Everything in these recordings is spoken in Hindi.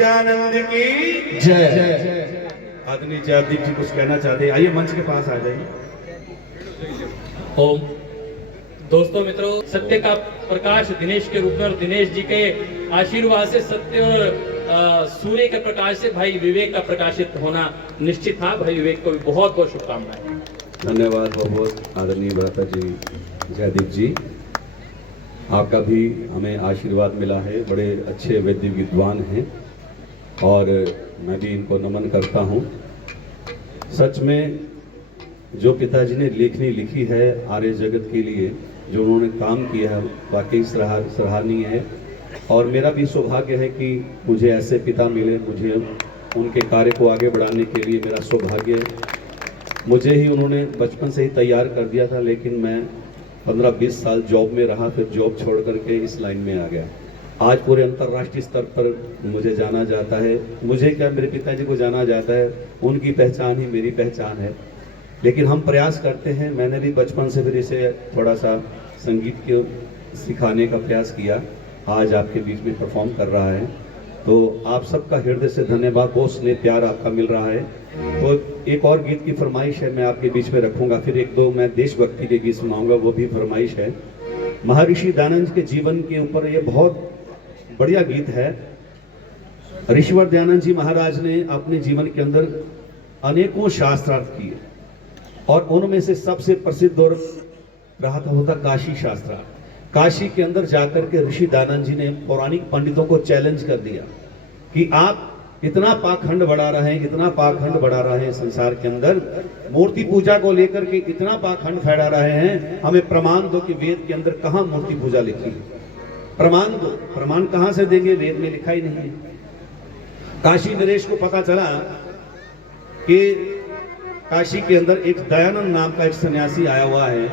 सच्चिदानंद की जय। आदरणीय जयदीप जी कुछ कहना चाहते हैं, आइए मंच के पास आ जाइए। ओम। दोस्तों मित्रों, सत्य का प्रकाश दिनेश के रूप में और दिनेश जी के आशीर्वाद से सत्य और सूर्य के प्रकाश से भाई विवेक का प्रकाशित होना निश्चित था। भाई विवेक को भी बहुत बहुत शुभकामनाएं। धन्यवाद बहुत बहुत आदरणीय भ्राता जी जयदीप जी, आपका भी हमें आशीर्वाद मिला है। बड़े अच्छे वैद्य विद्वान हैं और मैं भी इनको नमन करता हूँ। सच में जो पिताजी ने लेखनी लिखी है आर्य जगत के लिए, जो उन्होंने काम किया है, वाकई सराहनीय है। और मेरा भी सौभाग्य है कि मुझे ऐसे पिता मिले, मुझे उनके कार्य को आगे बढ़ाने के लिए मेरा सौभाग्य है। मुझे ही उन्होंने बचपन से ही तैयार कर दिया था, लेकिन मैं 15-20 साल जॉब में रहा, फिर जॉब छोड़ करके इस लाइन में आ गया। आज पूरे अंतर्राष्ट्रीय स्तर पर मुझे जाना जाता है। मुझे क्या, मेरे पिताजी को जाना जाता है, उनकी पहचान ही मेरी पहचान है। लेकिन हम प्रयास करते हैं, मैंने भी बचपन से फिर इसे थोड़ा सा संगीत को सिखाने का प्रयास किया। आज आपके बीच में परफॉर्म कर रहा है, तो आप सबका हृदय से धन्यवाद। बहुत स्नेह प्यार आपका मिल रहा है। तो एक और गीत की फरमाइश है, मैं आपके बीच में रखूंगा। फिर एक दो मैं देशभक्ति के गीत सुनाऊंगा, वो भी फरमाइश है। महर्षि दयानंद के जीवन के ऊपर ये बहुत बढ़िया गीत है। ऋषिवर दयानंद जी महाराज ने अपने जीवन के अंदर अनेकों शास्त्रार्थ किए और उनमें से सबसे प्रसिद्ध और रहा था होता काशी शास्त्रार्थ। काशी के अंदर जाकर के ऋषि दयानंद जी ने पौराणिक पंडितों को चैलेंज कर दिया कि आप इतना पाखंड बढ़ा रहे हैं, इतना पाखंड बढ़ा रहे हैं संसार के अंदर, मूर्ति पूजा को लेकर के इतना पाखंड फैला रहे हैं, हमें प्रमाण दो कि वेद के अंदर कहां मूर्ति पूजा लिखी है। प्रमाण दो। प्रमाण कहां से देंगे, वेद में लिखा ही नहीं है। काशी नरेश को पता चला कि काशी के अंदर एक दयानंद नाम का एक सन्यासी आया हुआ है,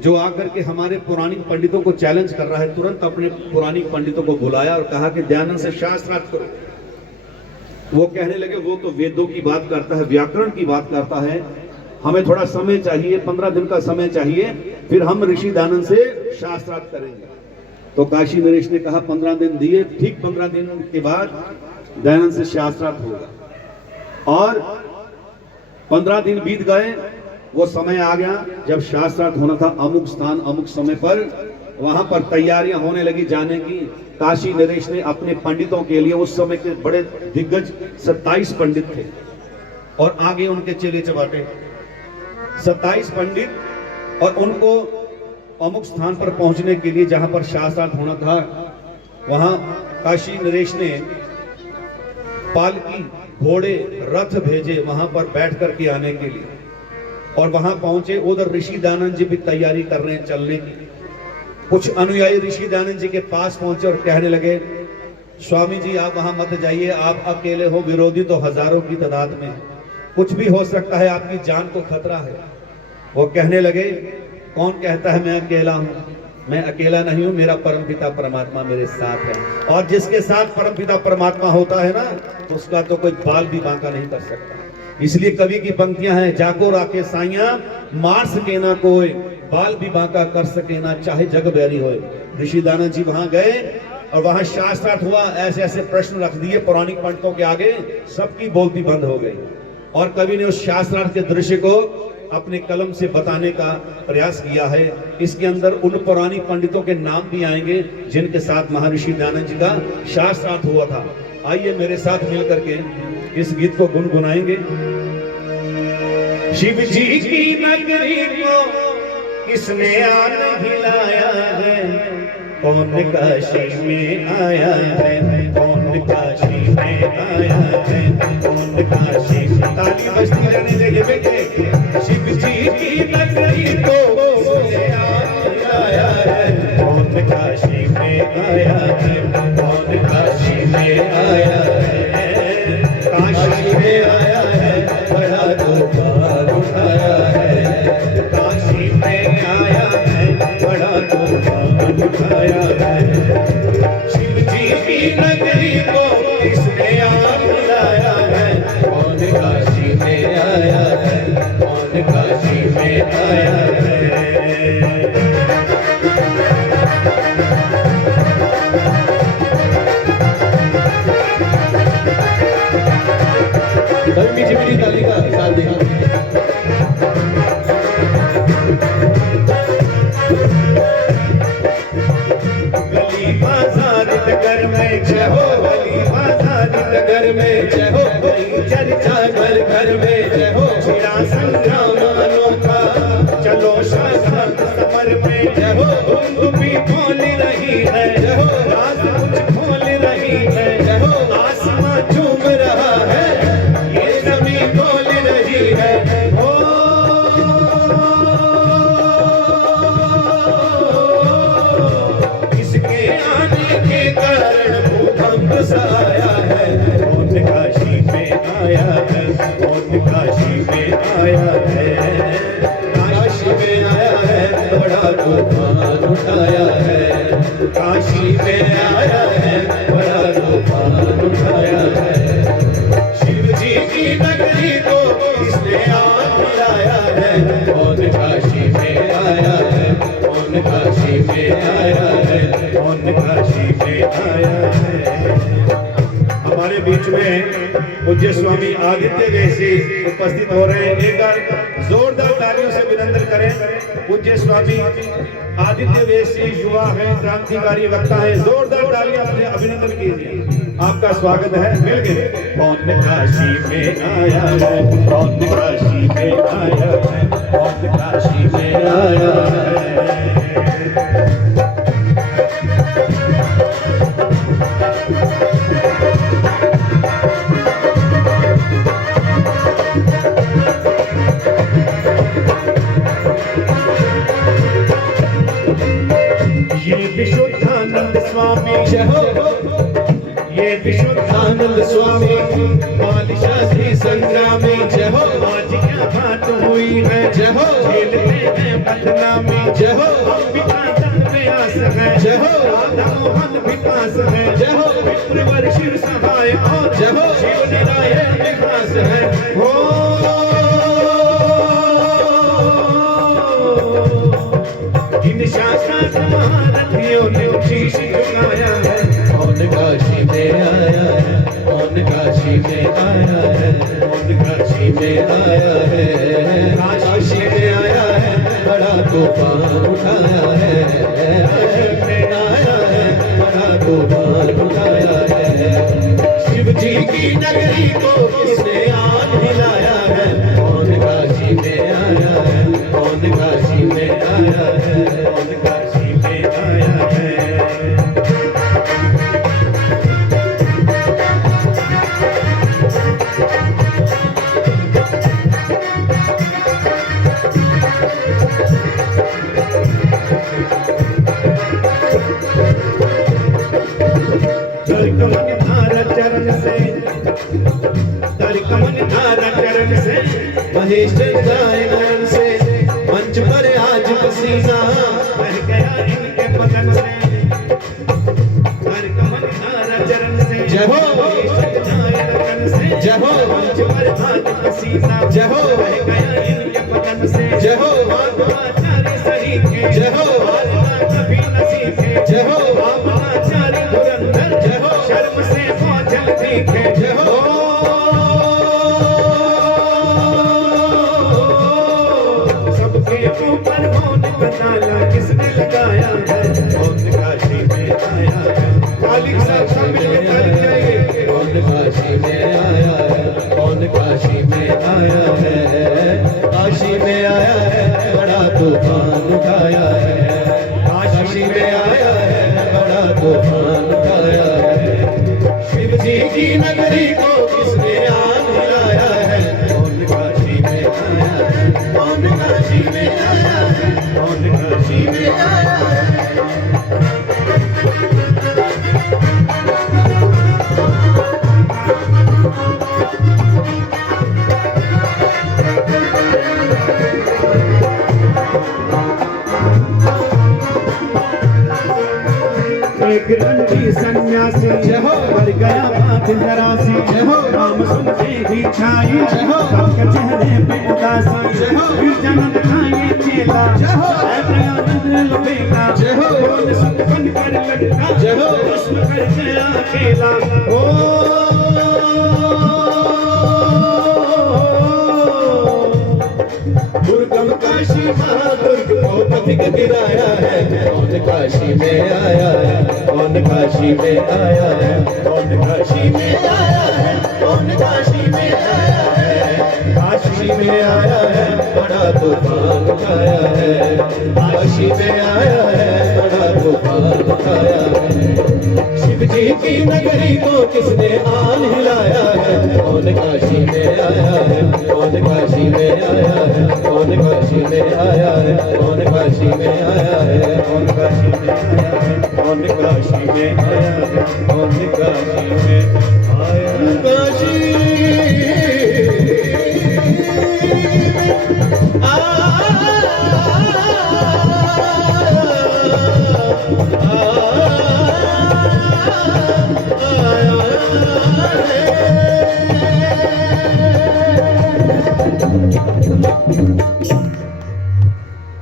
जो आकर के हमारे पौराणिक पंडितों को चैलेंज कर रहा है। तुरंत अपने पौराणिक पंडितों को बुलाया और कहा कि दयानंद से शास्त्रार्थ करो। वो कहने लगे, वो तो वेदों की बात करता है, व्याकरण की बात करता है, हमें थोड़ा समय चाहिए, 15 दिन का समय चाहिए, फिर हम ऋषि दयानंद से शास्त्रार्थ करेंगे। तो काशी नरेश ने कहा 15 दिन दिए। ठीक 15 दिन के बाद दयानंद से शास्त्रार्थ होगा। और 15 दिन बीत गए, वो समय आ गया जब शास्त्रार्थ होना था। अमुक स्थान अमुक समय पर, वहां पर तैयारियां होने लगी जाने की। काशी नरेश ने अपने पंडितों के लिए, उस समय के बड़े दिग्गज 27 पंडित थे और आगे उनके चेले चबाटे 27 पंडित, और उनको अमुक स्थान पर पहुंचने के लिए जहां पर शास्त्रार्थ होना था, वहां काशी नरेश ने पालकी, घोड़े, रथ भेजे वहां पर बैठ करके आने के लिए। और वहां पहुंचे, उधर ऋषि दयानंद जी भी तैयारी कर रहे हैं चलने की। कुछ अनुयायी ऋषि दयानंद जी के पास पहुंचे और कहने लगे, स्वामी जी आप वहां मत जाइए, आप अकेले हो, विरोधी तो हजारों की तादाद में, कुछ भी हो सकता है, आपकी जान को खतरा है। वो कहने लगे, कौन कहता है मैं अकेला हूं? मैं अकेला नहीं हूं, मेरा परमपिता परमात्मा मेरे साथ है। और जिसके साथ परमपिता परमात्मा होता है ना, तो उसका तो कोई बाल भी बांका नहीं कर सकता। इसलिए कवि की पंक्तियां हैं, जाको राके साइया, मार सके ना कोई, बाल भी बांका कर सके ना, चाहे जग बैरी होए। ऋषि दयानंद जी वहां गए और वहां शास्त्रार्थ हुआ। ऐसे ऐसे प्रश्न रख दिए पौराणिक पंडितों के आगे, सबकी बोलती बंद हो गई। और कवि ने उस शास्त्रार्थ के दृश्य को अपने कलम से बताने का प्रयास किया है। इसके अंदर उन पौराणिक पंडितों के नाम भी आएंगे जिनके साथ महर्षि दयानंद जी का शास्त्रार्थ हुआ था। आइए मेरे साथ मिलकर के इस गीत को गुनगुनाएंगे। शिव जी की नगरी को किसने आन हिलाया है, कौन काशी में आया है, कौन काशी में आया है, कौन काशी। ताली बजती रहने देंगे बेटे। शिव जी की नगरी को किसने आन हिलाया है, कौन काशी में आया है, कौन काशी में आया है, काशी में आया है, बड़ा तूफान उठाया है, काशी में आया है, बड़ा तूफान उठाया है। शिव जी की नगरी को किसने आन हिलाया है, कौन काशी में आया है, कौन काशी में आया है। धुंध भी खोल रही है, रात कुछ खोल रही है, आसमां झूम रहा है, ये ज़मीं बोल रही है। ओ इसके आने के कारण भूकंप सा आया है, कौन काशी में आया है, कौन काशी में आया है, काशी में आया है, बड़ा तूफान उठाया है, काशी में आया है, बड़ा तूफान उठाया है। शिव जी की नगरी को इसने आग मिलाया है, कौन काशी में आया है, कौन काशी में आया है, कौन काशी में आया है। हमारे बीच में पूज्य स्वामी आदित्य वैसी उपस्थित हो रहे हैं। एक बार जोरदार तालियों से अभिनंदन करें। पूज्य स्वामी आदित्य वैसी युवा है, क्रांतिकारी वक्ता है, जोरदार तालियां से अभिनंदन कीजिए। आपका स्वागत है। मिल गए। कौन काशी में आया है, कौन काशी में आया है, कौन काशी में आया है। ये विशुद्धानंद स्वामी जय हो, ये विशुद्धानंद स्वामी बादशाही संग्रामी जय हो। आज क्या बात हुई है जय हो, खेलते हैं बदनामी जय हो। अंबिका तन व्यास है जय हो, राधा मोहन विकास है जय हो। विप्रवर शिव सहाय और जय हो, शिव नारायण विकास है हो। इन शासन महारथियों ने शीश झुकाया है, कौन काशी में आया है, कौन काशी में आया है, कौन काशी में आया है, काशी में आया है, बड़ा तूफान उठाया है, काशी में आया है, बड़ा तूफान उठाया है। शिव जी की नगरी को किसने आग हिलाया है, कौन काशी में आया है, कौन काशी में आया है, कौन काशी में आया है। कमन धारा चरण से, कमन धारा चरण से, महेश नयन से, मंच पर आज पसीना बह गया इनके बदन से। कमन धारा चरण से जय हो, महेश नयन से जय हो, मंच पर आज पसीना जय हो, बह गया इनके बदन से जय हो। आत्माचार्य सही के जय हो, कभी नसीब के जय हो। आत्माचार्य धुरंधर जय हो, शर्म से पहुंचल देखे जय हो। सबके ऊपर मौन का ताला किसने लगाया है, कौन काशी में आया है। मालिक साहब शामिल कर जाइए। कौन काशी में आया है, कौन काशी में आया है, काशी में आया है, बड़ा तूफान उठाया है, काशी में आया है, बड़ा तूफान उठाया है। शिव जी की नगरी को किसने आग हिलाया है, कौन काशी में आया है, कौन काशी में आया है, कौन काशी में आया है। एक रणजी सन्यासी जय हो, मर गया बात जरासी जय हो। राम सुनते ही छाई जय हो, सबके चेहरे पे उदासी जय हो। फिर जन्म खाए चेला जय हो, दयानंद लुबेला जय हो। बोल सुख बन कर लड़का जय हो, दुश्मन कर गया अकेला ओ। दुर्गम काशी महादुर्ग को पथिक गिराया है, कौन काशी में आया है, कौन काशी में आया है, कौन काशी में आया है, कौन काशी में आया है। काशी में आया है, बड़ा तूफान उठाया है, काशी में आया है, बड़ा तूफान उठाया है। शिव जी की नगरी को किसने आन हिलाया है, कौन काशी में आया है, कौन काशी में आया है, कौन काशी में आया है, कौन काशी में आया है, कौन काशी में आया है, कौन काशी में आया है, कौन काशी में आया है। काशी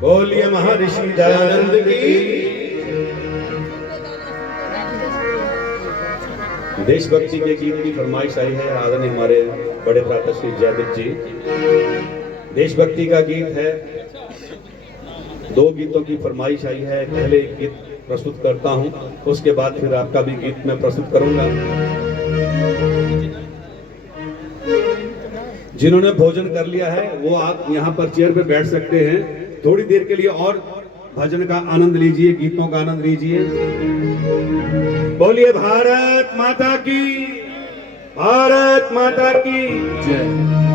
बोलिए महर्षि दयानंद की। देशभक्ति के गीत की फरमाइश आई है आदरणीय हमारे बड़े भ्राता श्री जयदीप जी। देशभक्ति का गीत है, 2 गीतों की फरमाइश आई है। पहले एक गीत प्रस्तुत करता हूं, उसके बाद फिर आपका भी गीत मैं प्रस्तुत करूंगा। जिन्होंने भोजन कर लिया है वो आप यहाँ पर चेयर पे बैठ सकते हैं, थोड़ी देर के लिए और भजन का आनंद लीजिए, गीतों का आनंद लीजिए। बोलिए भारत माता की, भारत माता की जय।